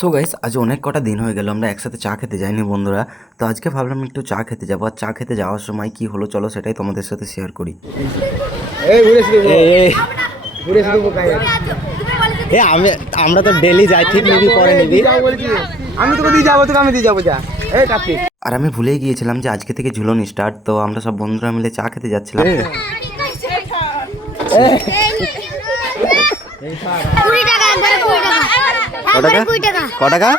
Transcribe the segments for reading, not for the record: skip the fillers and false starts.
So guys, আজ অনেক কটা দিন হয়ে গেল আমরা একসাথে চা খেতে যাইনি বন্ধুরা। তো আজকে ভাবলাম একটু চা খেতে যাবো। আর চা খেতে যাওয়ার সময় কি হলো চলো সেটাই তোমাদের সাথে শেয়ার করি। আমরা তো ডেলি যাই, ঠিক নিবি পরে নিবি। আমি তোকে দিয়ে যাবো, তোকে আমি দিয়ে যাবো, যা। এই কার্তিক, আর আমি ভুলেই গিয়েছিলাম যে আজকে থেকে ঝুলন স্টার্ট। তো আমরা সব বন্ধুরা মিলে চা খেতে যাচ্ছিলাম। ক টাকা? ক টাকা?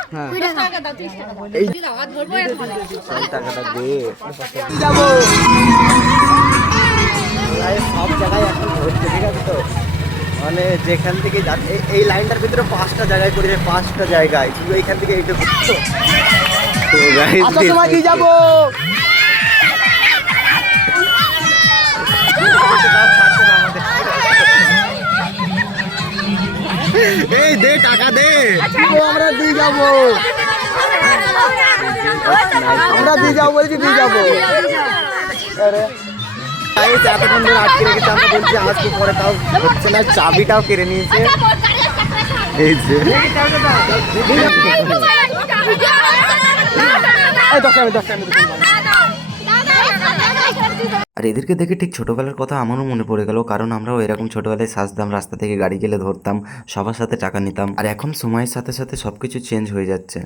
যাবো। সব জায়গায় এখন ঘুরছে, ঠিক আছে তো? মানে যেখান থেকে এই লাইনটার ভিতরে 5টা জায়গায় পড়েছে, 5টা জায়গায় শুধু এইখান থেকে এইটা ঘুরছো। তো guys, আসার সময় দিয়ে যাবো। এই দে টাকা দে। আমরা দিয়ে যাবো, আমরা দিয়ে যাবো বলছি, দিয়ে যাবো। Guys, এতক্ষণ ধরে আটকে রেখেছে, আমরা বলছি আসবো পরে, তাও হচ্ছে না, চাবিটাও কেড়ে নিয়েছে। এই যে এই 10 টাকা, 10 টাকা। আর এদেরকে দেখে ঠিক ছোটোবেলার কথা আমারও মনে পড়ে গেল, কারণ আমরাও এরকম ছোটোবেলায় সাজতাম, রাস্তা থেকে গাড়ি গেলে ধরতাম, সবার সাথে টাকা নিতাম। আর এখন সময়ের সাথে সাথে সব কিছু চেঞ্জ হয়ে যাচ্ছে।